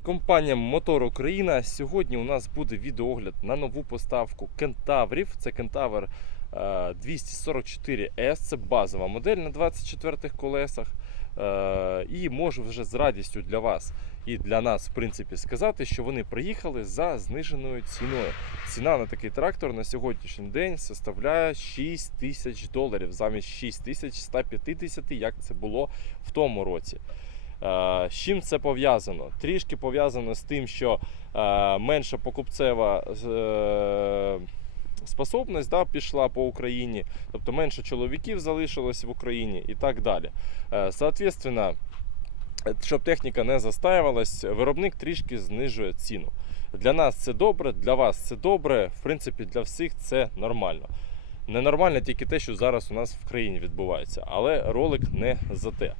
компанія Мотор Україна. Сьогодні у нас буде відеогляд на нову поставку кентаврів. Це кентавр е, 244S, це базова модель на 24 колесах. Е, І можу вже з радістю для вас і для нас, в принципі, сказати, що вони приїхали за зниженою ціною. Ціна на такий трактор на сьогоднішній день составляє 6 тисяч доларів замість 6150, як це було в тому році. Е, З чим це пов'язано? Трішки пов'язано з тим, що е, менша покупцева е, способність да, пішла по Україні, тобто менше чоловіків залишилось в Україні і так далі. Соответственно, щоб техніка не застаювалась, виробник трішки знижує ціну. Для нас це добре, для вас це добре. В принципі, для всіх це нормально. Ненормально тільки те, що зараз у нас в країні відбувається, але ролик не за те.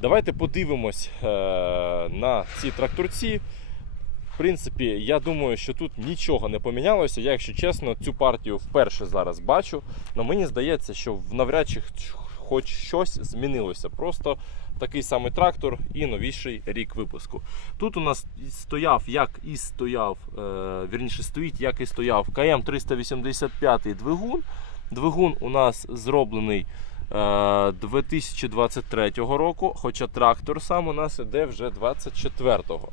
Давайте подивимось е, на ці тракторці. В принципі, я думаю, що тут нічого не помінялося. Я, якщо чесно, цю партію вперше зараз бачу. Але мені здається, що навряд чи хоч щось змінилося. Просто такий самий трактор і новіший рік випуску. Тут у нас стояв, як і стояв, е, вірніше стоїть, як і стояв КМ 385 двигун. Двигун у нас зроблений е, 2023 року, хоча трактор сам у нас іде вже 24-го.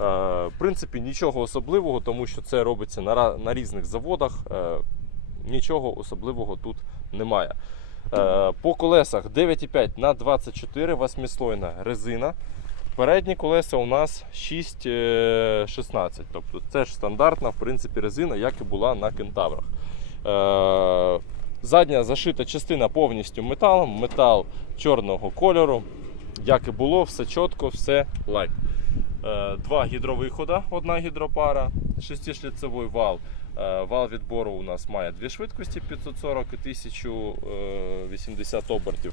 Е, В принципі, нічого особливого, тому що це робиться на, на різних заводах. Е, Нічого особливого тут немає. Е, По колесах 9,5 на 24 восьмислойна резина. Передні колеса у нас 6,16. Тобто це ж стандартна в принципі, резина, як і була на кентаврах. Е, Задня зашита частина повністю металом, метал чорного кольору. Як і було, все чітко, все лайк. Е, Два гідровихода, одна гідропара, шестишліцевий вал. Е, Вал відбору у нас має дві швидкості 540 і 1080 обертів.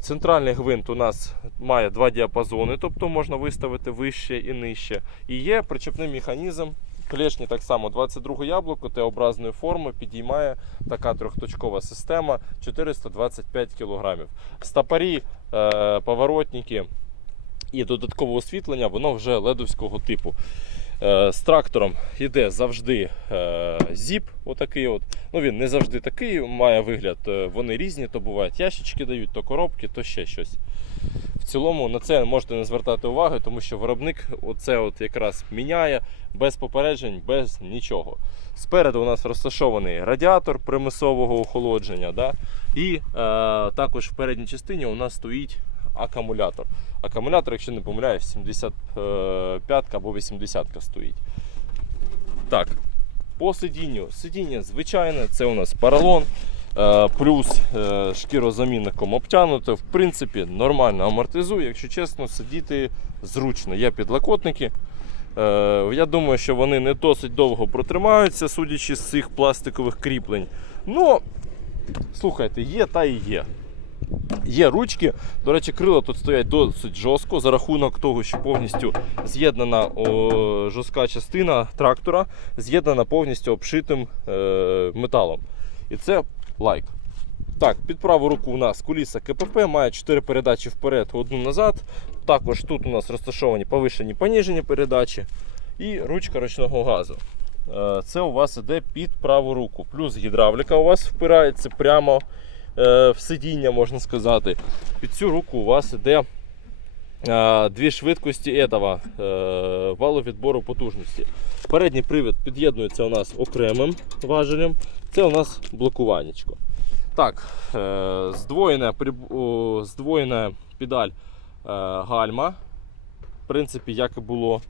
Центральний гвинт у нас має два діапазони, тобто можна виставити вище і нижче. І є причепний механізм. Клешні так само 22 яблуко Т-образної форми підіймає така трьохточкова система 425 кг. Стопорі, е, поворотники і додаткове освітлення, воно вже ледовського типу. Е, З трактором йде завжди е, зіп. Отакий от. Ну, він не завжди такий, має вигляд. Вони різні, то бувають ящички дають, то коробки, то ще щось. Цілому на це можете не звертати уваги, тому що виробник оце от якраз міняє без попереджень, без нічого. Спереду у нас розташований радіатор примусового охолодження. Да? І е, також в передній частині у нас стоїть акумулятор. Акумулятор, якщо не помиляюсь, 75 або 80 стоїть. Так, по сидінню. Сидіння звичайне, це у нас поролон. Е, Плюс е, шкірозамінником обтянуто. В принципі, нормально амортизує. Якщо чесно, сидіти зручно. Є підлокотники. Е, Я думаю, що вони не досить довго протримаються, судячи з цих пластикових кріплень. Ну, слухайте, є та і є. Є ручки. До речі, крила тут стоять досить жорстко за рахунок того, що повністю з'єднана жорстка частина трактора, з'єднана повністю обшитим е, металом. І це лайк. Так, під праву руку у нас куліса КПП, має 4 передачі вперед, одну назад. Також тут у нас розташовані повишені поніжені передачі і ручка ручного газу. Е, Це у вас іде під праву руку. Плюс гідравліка у вас впирається прямо е, в сидіння, можна сказати. Під цю руку у вас іде дві швидкості этого, е, валу відбору потужності. Передній привід під'єднується у нас окремим важелем. Це у нас блокуванечко. Так, е, здвоєна, здвоєна педаль е, гальма. В принципі, як і було.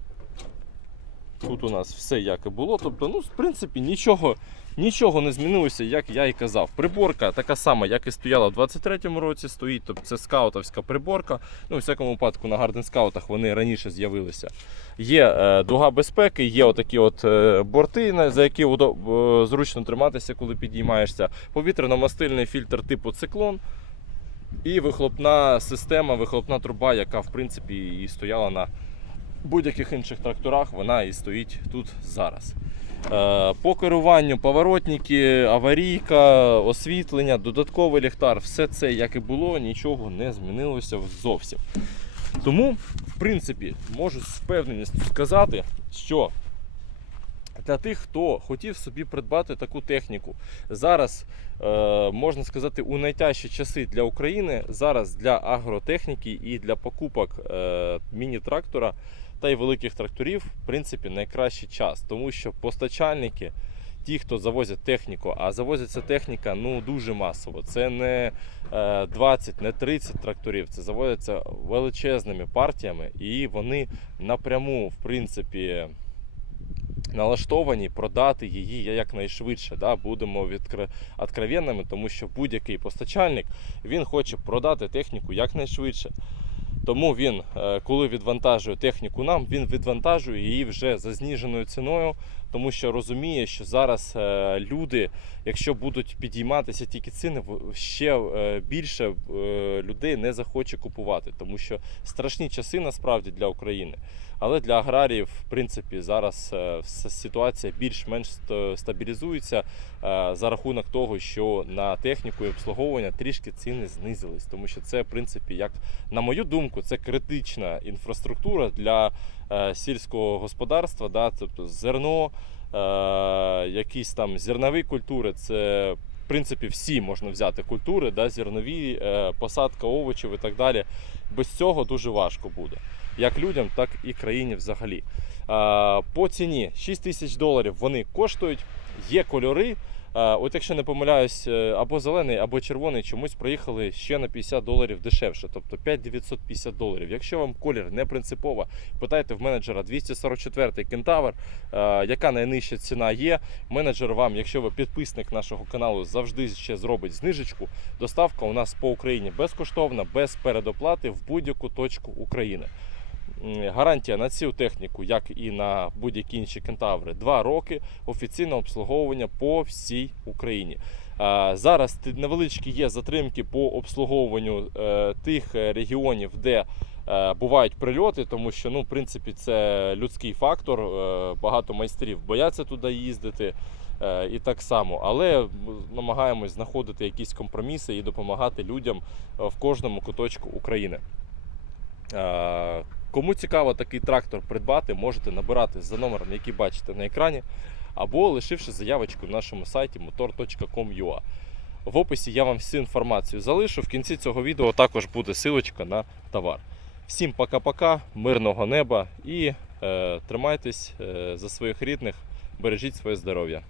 Тут у нас все як і було. Тобто, ну, в принципі, нічого, нічого не змінилося, як я і казав. Приборка така сама, як і стояла в 23-му році, стоїть. Тобто це скаутовська приборка. Ну, у всякому випадку на гарден скаутах вони раніше з'явилися. Є е, дуга безпеки, є отакі от е, борти, за які удо- е, зручно триматися, коли підіймаєшся. Повітряно-мастильний фільтр типу циклон. І вихлопна система, вихлопна труба, яка в принципі і стояла на будь-яких інших тракторах, вона і стоїть тут зараз. Е, По керуванню поворотники, аварійка, освітлення, додатковий ліхтар, все це як і було, нічого не змінилося зовсім. Тому в принципі, можу з впевненістю сказати, що для тих, хто хотів собі придбати таку техніку, зараз е, можна сказати, у найтяжчі часи для України, зараз для агротехніки і для покупок е, міні-трактора та й великих тракторів, в принципі, найкращий час, тому що постачальники. Ті, хто завозять техніку, а завозиться техніка ну дуже масово. Це не е, 20, не 30 тракторів. Це завозяться величезними партіями, і вони напряму, в принципі, налаштовані продати її якнайшвидше. Да? Будемо відкр... тому що будь-який постачальник він хоче продати техніку якнайшвидше. Тому він, е, коли відвантажує техніку нам, він відвантажує її вже за зніженою ціною, тому що розуміє, що зараз е, люди, якщо будуть підійматися тільки ціни, ще е, більше людей не захоче купувати, тому що страшні часи насправді для України. Але для аграріїв, в принципі, зараз е, ситуація більш-менш стабілізується е, за рахунок того, що на техніку і обслуговування трішки ціни знизились, тому що це, в принципі, як на мою думку, це критична інфраструктура для е, сільського господарства, да, тобто зерно, якісь там зернові культури, це. Принципі, всі можна взяти культури, да, зернові, е, посадка овочів і так далі. Без цього дуже важко буде як людям, так і країні взагалі. По ціні 6 тисяч доларів вони коштують, є кольори. От якщо не помиляюсь, е, або зелений, або червоний чомусь проїхали ще на 50 доларів дешевше, тобто 5950 доларів. Якщо вам колір не принципово, питайте в менеджера 244 кентавр, яка найнижча ціна є. Менеджер вам, якщо ви підписник нашого каналу, завжди ще зробить знижечку. Доставка у нас по Україні безкоштовна, без передоплати в будь-яку точку України. Гарантія на цю техніку, як і на будь-які інші кентаври, 2 роки офіційне обслуговування по всій Україні. Зараз невеличкі є затримки по обслуговуванню е, тих е, регіонів, де е, бувають прильоти, тому що ну, в принципі, це людський фактор. Багато майстрів бояться туди їздити. І так само, але намагаємось знаходити якісь компроміси і допомагати людям в кожному куточку України. Е, Кому цікаво такий трактор придбати, можете набирати за номером, який бачите на екрані, або лишивши заявочку на нашому сайті motor.com.ua. В описі я вам всю інформацію залишу. В кінці цього відео також буде силочка на товар. Всім пока-пока, мирного неба і е, тримайтесь е, за своїх рідних, бережіть своє здоров'я.